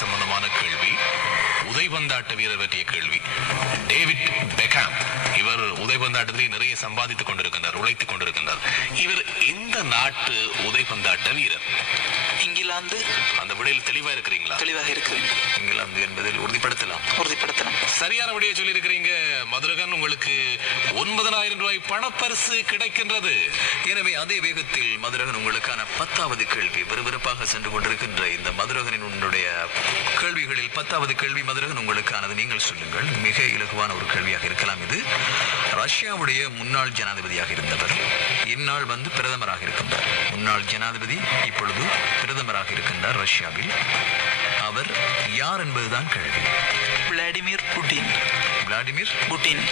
சம்பந்தமான கேள்வி? உதைபந்தாட்ட வீரர் பற்றிய கேள்வி. டேவிட் பெக்காம் இவர் உதைபந்தாட்டத்திலே நிறைய சம்பாதித்துக் கொண்டிருக்கின்றார் உழைத்துக் கொண்டிருக்கின்றார். இவர் எந்த நாட்டு உதைபந்தாட்ட வீரர்? இங்கிலாந்து. அந்த விடையில் தெளிவா இருக்கிறீங்களா? தெளிவாக இருக்கிறேன் இங்கிலாந்து என்பதில் உறுதிப்படுத்தலாம். உறுதிப்படுத்தலாம். சரியான விடையை சொல்லியிருக்கிறீங்க மதுரகன். உங்களுக்கு ஒன்பதனாயிரம் ரூபாய் பணப்பரிசு கிடைக்கின்றது. எனவே அதே வேகத்தில் மதுரகன் உங்களுக்கான பத்தாவது கேள்வி. விறுவிறுப்பாக சென்று கொண்டிருக்கின்ற இந்த மதுரகனின் உன்னுடைய கேள்விகளில் பத்தாவது கேள்வி மதுரகன் உங்களுக்கானது. நீங்கள் சொல்லுங்கள். மிக இலகுவான ஒரு கேள்வியாக இருக்கலாம் இது. ரஷ்யாவுடைய முன்னாள் ஜனாதிபதியாக இருந்தவர் இந்நாள் வந்து பிரதமராக இருக்கின்றார். முன்னாள் ஜனாதிபதி இப்பொழுது பிரதமராக இருக்கின்றார் ரஷ்யாவில். அவர் யார் என்பதுதான் கேள்வி. Vladimir Putin Vladimir Putin.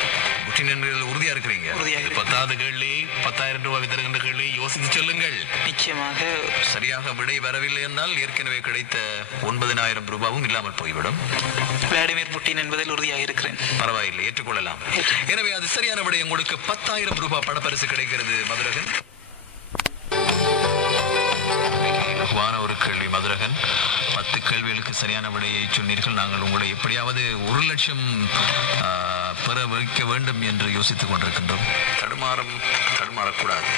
Putin என்று உறுதியா இருக்கிறீங்க? உறுதியாக. பத்தாவது கேள்வி பத்தாயிரம் ரூபாய் தருகின்ற கேள்வி யோசித்து சொல்லுங்கள். நிச்சயமாக. சரியாக விடை வரவில்லை என்றால் ஏற்கனவே கிடைத்த ஒன்பதினாயிரம் ரூபாவும் இல்லாமல் போய்விடும். விளாடிமிர் புட்டின் என்பதில் உறுதியாக இருக்கிறேன். பரவாயில்லை ஏற்றுக்கொள்ளலாம். எனவே அது சரியான விடை உங்களுக்கு பத்தாயிரம் ரூபாய் பணப்பரிசு கிடைக்கிறது மதுரகன். ஒரு கேள்வி மதுரகன். கேள்விகளுக்கு சரியான விடையை சொன்னீர்கள். நாங்கள் உங்களை எப்படியாவது ஒரு லட்சம் பெற வைக்க வேண்டும் என்று யோசித்துக் கொண்டிருக்கின்றோம். தடுமாறம் தடுமாறக்கூடாது.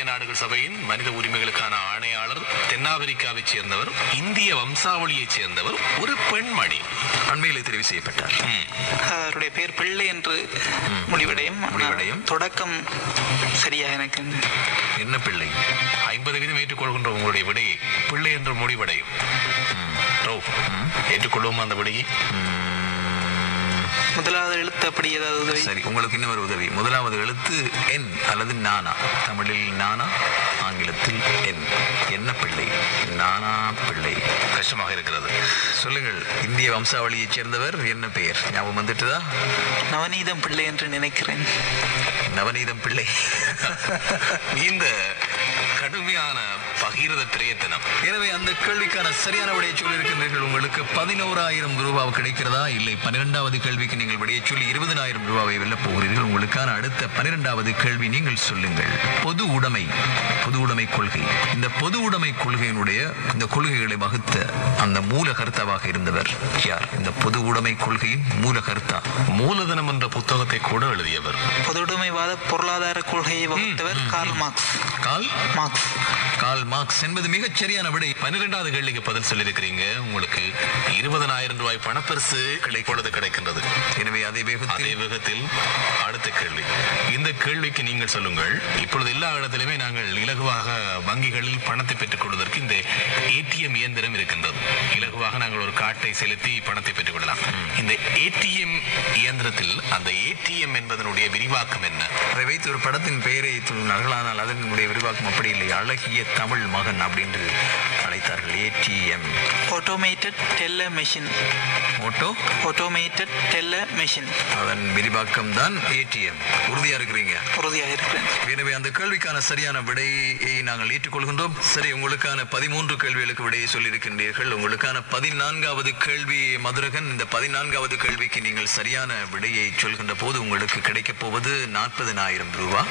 ஐக்கிய நாடுகள் சபையின் மனித உரிமைகளுக்கான ஆணையாளர் தென்னாப்பிரிக்காவைச் சேர்ந்தவர் இந்திய வம்சாவளியைச் சேர்ந்தவர் ஒரு பெண்மணி. அண்மையிலே தெரிவு செய்யப்பட்டார். அவருடைய பெயர் பிள்ளை என்று முடிவடையும். முடிவடையும். தொடக்கம் சரியாக எனக்கு என்ன பிள்ளை? ஐம்பது வீதம் ஏற்றுக்கொள்கின்ற உங்களுடைய விடை பிள்ளை என்ற முடிவடையும். ஏற்றுக்கொள்வோம் அந்த விடையை? முதலாவது எழுத்து அப்படி ஏதாவது உதவி? சரி உங்களுக்கு இன்னொரு உதவி. முதலாவது எழுத்து என் அல்லது நானா? தமிழில் நானா ஆங்கிலத்தில் என். என்ன பிள்ளை? நானா பிள்ளை. கஷ்டமாக இருக்கிறது. சொல்லுங்கள் இந்திய வம்சாவளியைச் சேர்ந்தவர் என்ன பெயர்? ஞாபகம் வந்துட்டுதா? நவநீதம் பிள்ளை என்று நினைக்கிறேன். நவநீதம் பிள்ளை. இந்த கடுமையான பகிரத பிரயத்தனம் எனவே அந்த கேள்விக்கான சரியான விடையை சொல்லியிருக்கின்றீர்கள். உங்களுக்கு பதினோராயிரம் ரூபாய் கிடைக்கிறதா? இல்லை பன்னிரெண்டாவது கேள்விக்கு நீங்கள் விடையை சொல்லி இருபதனாயிரம் ரூபாவை வெல்லப் போகிறீர்கள். உங்களுக்கான அடுத்த பன்னிரெண்டாவது கேள்வி நீங்கள் சொல்லுங்கள். பொது உடைமை பொது உடைமை கொள்கை. இந்த பொது உடைமை கொள்கையினுடைய இந்த கொள்கைகளை வகுத்த அந்த மூல கர்த்தாவாக இருந்தவர் யார்? இந்த பொது உடைமை கொள்கையின் மூல கர்த்தா மூலதனம் என்ற புத்தகத்தை கூட எழுதியவர். பொதுவுடைமைவாத பொருளாதார கொள்கையை வகுத்தவர் Karl Marx. Karl? Marx. Karl Marx என்பது மிகச் சரியான விடை. பன்னிரெண்டாவது கேள்விக்கு பதில் சொல்லியிருக்கிறீங்க. உங்களுக்கு இருபதனாயிரம் ரூபாய் பணப்பரிசு இப்பொழுது கிடைக்கின்றது. எனவே அதே அதே வேகத்தில் அடுத்த கேள்வி. இந்த கேள்விக்கு நீங்கள் சொல்லுங்கள். இப்பொழுது எல்லா இடத்திலுமே நாங்கள் இலகுவாக வங்கிகளில் பணத்தை பெற்றுக் கொள்வதற்கு இந்த ஏடிஎம் இயந்திரம் இருக்கின்றது. இலகுவாக நாங்கள் ஒரு காட்டை செலுத்தி பணத்தை பெற்றுக் கொள்ளலாம். இந்த ஏடிஎம் இயந்திரத்தில் அந்த ஏடிஎம் என்பதனுடைய விரிவாக்கம் என்ன? அதை வைத்து ஒரு படத்தின் பெயரை சொன்னார்கள் ஆனால் அதனுடைய விரிவாக்கம் அப்படி இல்லை. அழகிய தமிழ் மகன் அப்படின்னு அழைத்தார்கள். ஏடிஎம் ஆட்டோமேட்டட் டெல்ல மெஷின் ஓட்டோ ஆட்டோமேட்டட் டெல்ல மெஷின் அதன் விரிவாக்கம் தான் ஏடிஎம் உறுதியா இருக்கிறீங்க? உறுதியாக இருக்கிறேன். எனவே அந்த கேள்விக்கான சரியான விடையை நாங்கள் ஏற்றுக்கொள்கின்றோம். சரி உங்களுக்கான பதிமூன்று கேள்விகளுக்கு விடையை சொல்லியிருக்கின்றீர்கள். உங்களுக்கான பதினான்காவது கேள்வி மதுரகன். இந்த பதினான்காவது கேள்விக்கு நீங்கள் சரியான விடையை சொல்கின்ற போது உங்களுக்கு கிடைக்கப் போவது நாற்பதனாயிரம் ரூபாய்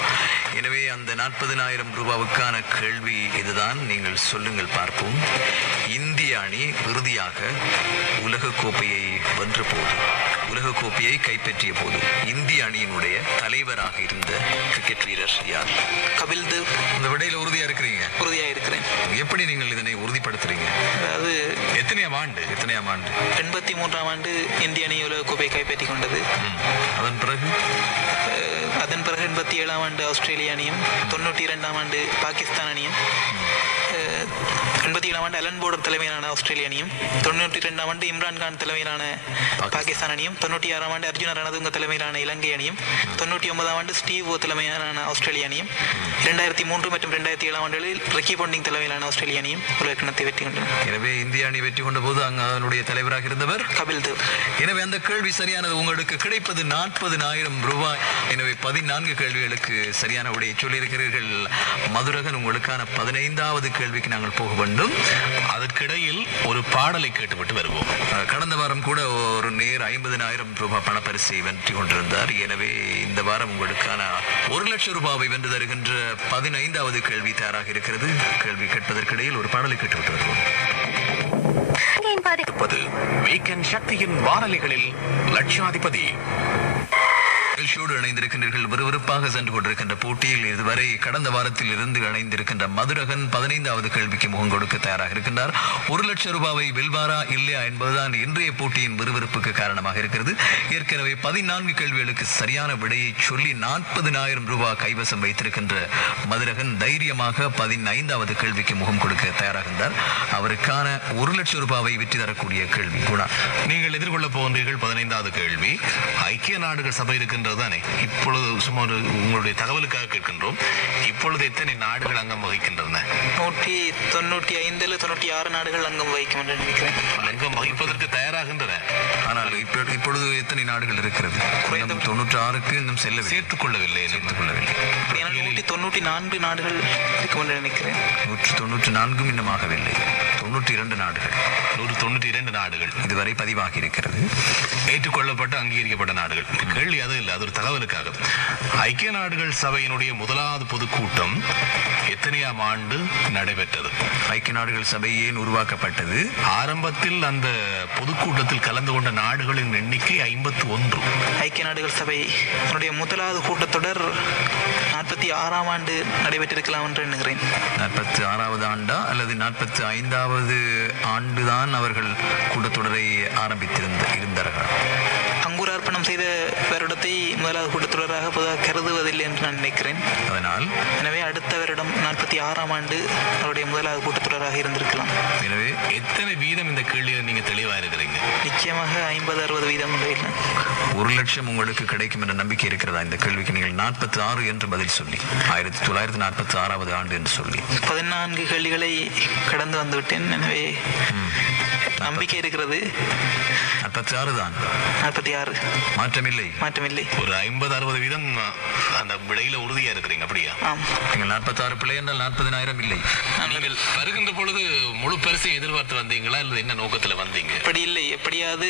எனவே அந்த நாற்பதனாயிரம் ரூபாவுக்கான கேள்வி இதுதான். நீங்கள் சொல்லுங்கள் பார்ப்போம். இந்திய அணி இறுதியாக உலக கோப்பையை வென்ற போது உலக கோப்பையை கைப்பற்றிய போது இந்திய அணியினுடைய தலைவராக இருந்த கிரிக்கெட் வீரர் யார்? கபில் தேவ். இந்த விடையில உறுதியா இருக்கிறீங்க? உறுதியாக இருக்கிறேன். எப்படி நீங்கள் இதனை உறுதிப்படுத்துறீங்க? அதாவது எத்தனையாம் ஆண்டு எத்தனையாம் ஆண்டு? எண்பத்தி மூன்றாம் ஆண்டு இந்திய அணி உலக கோப்பை கைப்பற்றி கொண்டது அதன் பிறகு? எண்பத்தி ஏழாம் ஆண்டு ஆஸ்திரேலிய அணியும் தொண்ணூற்றி இரண்டாம் ஆண்டு பாகிஸ்தான் அணியும் எண்பத்தி ஏழாம் ஆண்டு அலன் போர்டர் தலைமையிலான ஆஸ்திரேலிய அணியும் தொண்ணூற்றி ரெண்டாம் ஆண்டு இம்ரான் கான் தலைமையிலான பாகிஸ்தான். அணியும் தொண்ணூற்றி ஆறாம் ஆண்டு அர்ஜுன ரணதுங்க தலைமையிலான இலங்கை அணியும் தொண்ணூற்றி ஒன்பதாம் ஆண்டு ஸ்டீவ் ஓ தலைமையிலான ஆஸ்திரேலிய அணியும் இரண்டாயிரத்தி மூன்று மற்றும் இரண்டாயிரத்தி ஏழாம் ஆண்டுகளில் ரிக்கி பொண்டிங் தலைமையிலான ஆஸ்திரேலிய அணியும் உலக கிண்ணத்தை வெற்றி கொண்டன. எனவே இந்திய அணி வெற்றி கொண்ட போது அங்கு அதனுடைய தலைவராக இருந்தவர் கபில் தேவ். எனவே அந்த கேள்வி சரியானது உங்களுக்கு கிடைப்பது நாற்பதுனாயிரம் ரூபாய். எனவே பதினான்கு கேள்விகளுக்கு சரியான விடையை சொல்லியிருக்கிறீர்கள். மதுரகன் உங்களுக்கான பதினைந்தாவது கேள்விக்கு நாங்கள் போக வேண்டும். அதற்கிடையில் ஒரு பாடலை கேட்டுவிட்டு வருவோம். கடந்த வாரம் கூட ஒரு நேர் ஐம்பதினாயிரம் ரூபாய் பணப்பரிசை வெற்றி கொண்டிருந்தார். எனவே இந்த வாரம் உங்களுக்கான ஒரு லட்சம் ரூபாவை வென்று தருகின்ற பதினைந்தாவது கேள்வி தயாராக இருக்கிறது. கேள்வி கேட்பதற்கிடையில் ஒரு பாடலை கேட்டுவிட்டு வருவோம். கொண்டிருப்பது வீக்கெண்ட் சக்தியின் வானொலிகளில் லட்சாதிபதி. நிகழ்ச்சியோடு இணைந்திருக்கின்றீர்கள். விறுவிறுப்பாக சென்று கொண்டிருக்கின்ற போட்டியில் இதுவரை கடந்த வாரத்தில் இருந்து இணைந்திருக்கின்ற மதுரகன் பதினைந்தாவது கேள்விக்கு முகம் கொடுக்க தயாராக இருக்கின்றார். ஒரு லட்சம் ரூபாவை வெல்வாரா இல்லையா என்பதுதான் இன்றைய போட்டியின் விறுவிறுப்புக்கு காரணமாக இருக்கிறது. ஏற்கனவே பதினான்கு கேள்விகளுக்கு சரியான விடையை சொல்லி நாற்பதினாயிரம் ரூபாய் கைவசம் வைத்திருக்கின்ற மதுரகன் தைரியமாக பதினைந்தாவது கேள்விக்கு முகம் கொடுக்க தயாராக இருந்தார். அவருக்கான ஒரு லட்சம் ரூபாவை வெற்றி தரக்கூடிய கேள்வி. குணா. நீங்கள் எதிர்கொள்ள போகின்றீர்கள் பதினைந்தாவது கேள்வி. ஐக்கிய நாடுகள் சபை இருக்கின்ற இருக்கின்றது தானே இப்பொழுது சும்மா ஒரு உங்களுடைய தகவலுக்காக கேட்கின்றோம். இப்பொழுது எத்தனை நாடுகள் அங்கம் வகிக்கின்றன? நூற்றி தொண்ணூற்றி ஐந்தில் தொண்ணூற்றி ஆறு நாடுகள் அங்கம் வகிக்கும் என்று நினைக்கிறேன். அங்கம் வகிப்பதற்கு தயாராகின்றன. ஆனால் இப்ப- இப்பொழுது எத்தனை நாடுகள் இருக்கிறது? இன்னும் தொண்ணூற்றி ஆறுக்கு இன்னும் செல்லவில்லை. சேர்த்துக் கொள்ளவில்லை சேர்த்துக் கொள்ளவில்லை நூற்றி தொண்ணூற்றி நான்கு நாடுகள் இருக்கும் என்று நினைக்கிறேன். நூற்று தொண்ணூற்று நான்கும் இன்னும் ஆகவில்லை. தொண்ணூற்றி இரண்டு நாடுகள். நூறு தொண்ணூற்றி இரண்டு நாடுகள். இதுவரை பதிவாகி இருக்கிறது. ஏற்றுக்கொள்ளப்பட்ட அங்கீகரிக்கப்பட்ட நாடுகள். கேள்வி அது இல்லை. அது ஒரு தகவலுக்காக. ஐக்கிய நாடுகள் சபையினுடைய முதலாவது பொதுக்கூட்டம் எத்தனையாம் ஆண்டு நடைபெற்றது? ஐக்கிய நாடுகள் சபை ஏன் உருவாக்கப்பட்டது? ஆரம்பத்தில் அந்த பொதுக்கூட்டத்தில் கலந்து கொண்ட நாடுகளின் எண்ணிக்கை ஐம்பத்து ஒன்று ஐக்கிய நாடுகள் சபை தன்னுடைய முதலாவது கூட்டத்தொடர் நாற்பத்தி ஆறாம் ஆண்டு நடைபெற்றிருக்கலாம் என்று எண்ணுகிறேன். நாற்பத்தி ஆறாவது ஆண்டா அல்லது நாற்பத்தி ஐந்தாவது ஆண்டுதான் அவர்கள் கூட்டத்தொடரை ஆரம்பித்திருந்த இருந்தார்கள் செய்த வருடத்தை முதலாவது கூட்டத்தொடராக பொதுவாக கருதுவதில்லை என்று நான் நினைக்கிறேன். அதனால்? எனவே அடுத்த வருடம் நாற்பத்தி ஆறாம் ஆண்டு அவருடைய முதலாவது கூட்டத்தொடராக இருந்திருக்கலாம். எனவே எத்தனை வீதம் இந்த கேள்வியில் நீங்க தெளிவா இருக்கிறீங்க நிச்சயமாக ஐம்பது அறுபது வீதம் ஒரு லட்சம் உங்களுக்கு கிடைக்கும் என்ற நம்பிக்கை இருக்கிறதா? இந்த கேள்விக்கு நீங்கள் நாற்பத்தி ஆறு என்று பதில் சொல்லி ஆயிரத்தி தொள்ளாயிரத்தி நாற்பத்தி ஆறாவது ஆண்டு என்று சொல்லி. பதினான்கு கேள்விகளை கடந்து வந்துவிட்டேன். எனவே நம்பிக்கை இருக்கிறது. நாற்பத்தி ஆறு தான் நாற்பத்தி ஆறு. மாற்றமில்லை. மாற்றமில்லை. ஒரு ஐம்பது அறுபது வீதம் அந்த விடையில உறுதியா இருக்கிறீங்க அப்படியா? நீங்கள் நாற்பத்தாறு பிள்ளை என்றால் நாற்பதினாயிரம் இல்லை. நீங்கள் வருகின்ற பொழுது முழு பரிசையும் எதிர்பார்த்து வந்தீங்களா அல்லது என்ன நோக்கத்துல வந்தீங்க? அப்படி இல்லை. எப்படியாவது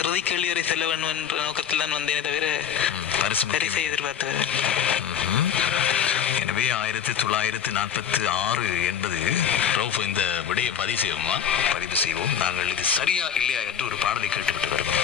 இறுதி கேள்வி வரை செல்ல வேண்டும் என்ற நோக்கத்தில் தான் வந்தேனே தவிர பரிசு. பரிசை எதிர்பார்த்து ஆயிரத்தி தொள்ளாயிரத்தி நாற்பத்தி ஆறு என்பது ரவுஃப் இந்த விடையை பதிவு செய்வோமா? பதிவு செய்வோம். நாங்கள் இது சரியா இல்லையா என்று ஒரு பாடலை கேட்டுவிட்டு வருவோம்.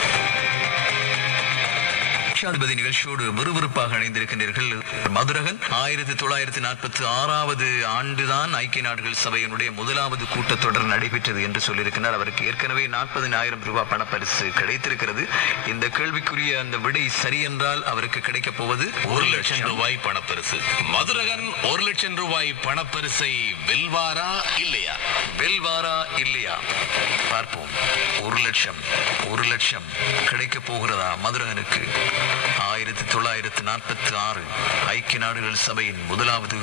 லட்சாதிபதி நிகழ்ச்சியோடு விறுவிறுப்பாக இணைந்திருக்கின்றீர்கள். மதுரகன் ஆயிரத்தி தொள்ளாயிரத்தி நாற்பத்தி ஆறாவது ஆண்டுதான் ஐக்கிய நாடுகள் சபையினுடைய முதலாவது கூட்டத்தொடர் நடைபெற்றது என்று சொல்லியிருக்கிறார். அவருக்கு ஏற்கனவே நாற்பதினாயிரம் ரூபாய் பணப்பரிசு கிடைத்திருக்கிறது. இந்த கேள்விக்குரிய அந்த விடை சரி என்றால் அவருக்கு கிடைக்கப் போவது ஒரு லட்சம் ரூபாய் பணப்பரிசு. மதுரகன் ஒரு லட்சம் ரூபாய் பணப்பரிசை வெல்வாரா இல்லையா? வெல்வாரா இல்லையா? பார்ப்போம். ஒரு லட்சம் ஒரு லட்சம் கிடைக்க போகிறதா மதுரகனுக்கு? ஆயிரத்தி தொள்ளாயிரத்தி நாற்பத்தி ஆறு ஐக்கிய நாடுகள் சபையின் முதலாவது